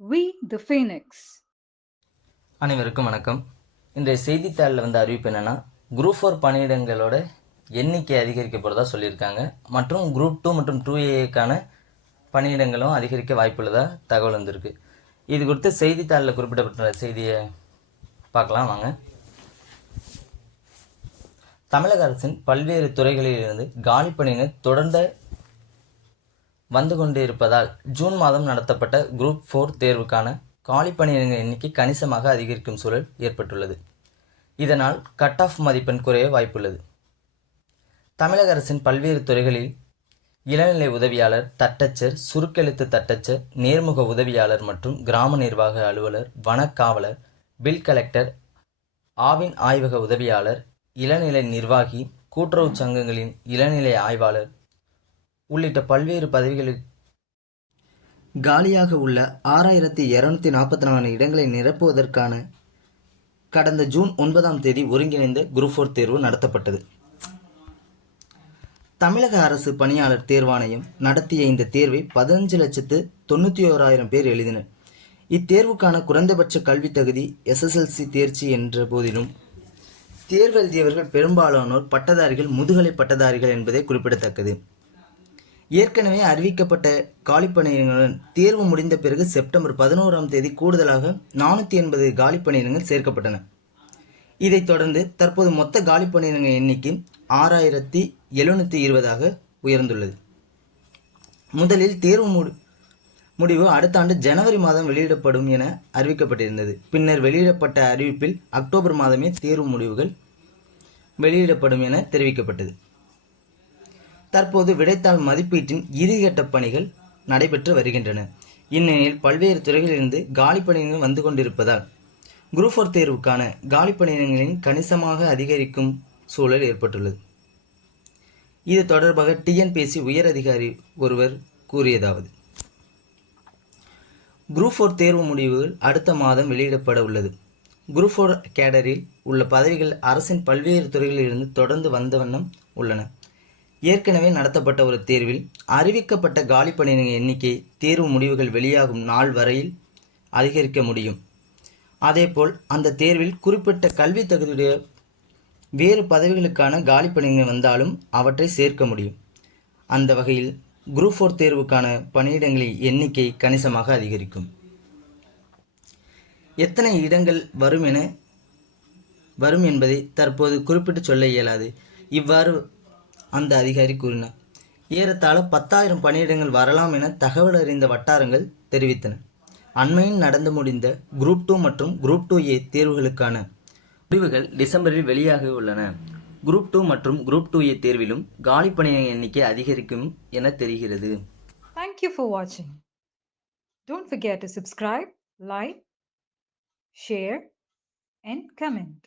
We the Phoenix அனைவருக்கும் வணக்கம். இன்றைய செய்தித்தாளில் வந்து அறிவிப்பு என்னென்னா குரூப் ஃபோர் பணியிடங்களோட எண்ணிக்கை அதிகரிக்க போகிறதா சொல்லியிருக்காங்க. மற்றும் குரூப் டூ மற்றும் டூ ஏக்கான பணியிடங்களும் அதிகரிக்க வாய்ப்புள்ளதாக தகவல் வந்திருக்கு. இது குறித்து செய்தித்தாளில் குறிப்பிடப்பட்ட செய்தியை பார்க்கலாம் வாங்க. தமிழக அரசின் பல்வேறு துறைகளிலிருந்து காலிப்பணியினர் தொடர்ந்த வந்து கொண்டு இருப்பதால் ஜூன் மாதம் நடத்தப்பட்ட குரூப் ஃபோர் தேர்வுக்கான காலி பணியிடங்கள் எண்ணிக்கை கணிசமாக அதிகரிக்கும் சூழல் ஏற்பட்டுள்ளது. இதனால் கட் ஆஃப் மதிப்பெண் குறைய வாய்ப்புள்ளது. தமிழக அரசின் பல்வேறு துறைகளில் இளநிலை உதவியாளர் தட்டச்சர் சுருக்கெழுத்து தட்டச்சர் நேர்முக உதவியாளர் மற்றும் கிராம நிர்வாக அலுவலர் வனக்காவலர் பில் கலெக்டர் ஆவின் ஆய்வக உதவியாளர் இளநிலை நிர்வாகி கூட்டுறவு சங்கங்களின் இளநிலை ஆய்வாளர் உள்ளிட்ட பல்வேறு பதவிகளுக்கு காலியாக உள்ள ஆறாயிரத்தி இரநூத்தி நாற்பத்தி நாலு இடங்களை நிரப்புவதற்கான கடந்த ஜூன் ஒன்பதாம் தேதி ஒருங்கிணைந்த குரூப் ஃபோர் தேர்வு நடத்தப்பட்டது. தமிழக அரசு பணியாளர் தேர்வாணையம் நடத்திய இந்த தேர்வை பதினஞ்சு லட்சத்து தொண்ணூற்றி ஓராயிரம் பேர் எழுதினர். இத்தேர்வுக்கான குறைந்தபட்ச கல்வி தகுதி எஸ்எஸ்எல்சி தேர்ச்சி என்ற போதிலும் தேர்வு எழுதியவர்கள் பெரும்பாலானோர் பட்டதாரிகள் முதுகலை பட்டதாரிகள் என்பதே குறிப்பிடத்தக்கது. ஏற்கனவே அறிவிக்கப்பட்ட காலிப்பணியிடங்களுடன் தேர்வு முடிந்த பிறகு செப்டம்பர் பதினோராம் தேதி கூடுதலாக நானூற்றி எண்பது காலிப்பணியிடங்கள் சேர்க்கப்பட்டன. இதைத் தொடர்ந்து தற்போது மொத்த காலிப்பணியிடங்கள் எண்ணிக்கை ஆறாயிரத்தி எழுநூற்றி இருபதாக உயர்ந்துள்ளது. முதலில் தேர்வு முடி முடிவு அடுத்த ஆண்டு ஜனவரி மாதம் வெளியிடப்படும் என அறிவிக்கப்பட்டிருந்தது. பின்னர் வெளியிடப்பட்ட அறிவிப்பில் அக்டோபர் மாதமே தேர்வு முடிவுகள் வெளியிடப்படும் என தெரிவிக்கப்பட்டது. தற்போது விடைத்தாள் மதிப்பீட்டின் இறுதிக்கட்ட பணிகள் நடைபெற்று வருகின்றன. இந்நிலையில் பல்வேறு துறைகளிலிருந்து காலிப்பணியினர் வந்து கொண்டிருப்பதால் குரூப் ஃபோர் தேர்வுக்கான காலிப்பணியினங்களின் கணிசமாக அதிகரிக்கும் சூழல் ஏற்பட்டுள்ளது. இது தொடர்பாக டிஎன்பிஎஸ்சி உயர் அதிகாரி ஒருவர் கூறியதாவது குரூப் ஃபோர் தேர்வு முடிவுகள் அடுத்த மாதம் வெளியிடப்பட உள்ளது. குரூப் ஃபோர் கேடரில் உள்ள பதவிகள் அரசின் பல்வேறு துறைகளிலிருந்து தொடர்ந்து வந்த வண்ணம் உள்ளன. ஏற்கனவே நடத்தப்பட்ட ஒரு தேர்வில் அறிவிக்கப்பட்ட காலிப்பணியின் எண்ணிக்கை தேர்வு முடிவுகள் வெளியாகும் நாள் வரையில் அதிகரிக்க முடியும். அதேபோல் அந்த தேர்வில் குறிப்பிட்ட கல்வி தகுதியுடைய வேறு பதவிகளுக்கான காலி வந்தாலும் அவற்றை சேர்க்க முடியும். அந்த வகையில் குரூப் ஃபோர் தேர்வுக்கான பணியிடங்களின் எண்ணிக்கை கணிசமாக அதிகரிக்கும். எத்தனை இடங்கள் வரும் என வரும் என்பதை தற்போது குறிப்பிட்டு சொல்ல இயலாது. இவ்வாறு அந்த அதிகாரி கூறினார் ஏறத்தாழ பத்தாயிரம் பணியிடங்கள் வரலாம் என தகவல் அறிந்த வட்டாரங்கள் தெரிவித்தன அண்மையில் நடந்து முடிந்த குரூப் டூ மற்றும் குரூப் டூ ஏ தேர்வுகளுக்கான முடிவுகள் டிசம்பரில் வெளியாக உள்ளன குரூப் டூ மற்றும் குரூப் டூ ஏ தேர்விலும் காலி பணியிட எண்ணிக்கை அதிகரிக்கும் என தெரிகிறது Thank you for watching. Don't forget to subscribe, like, share, and comment.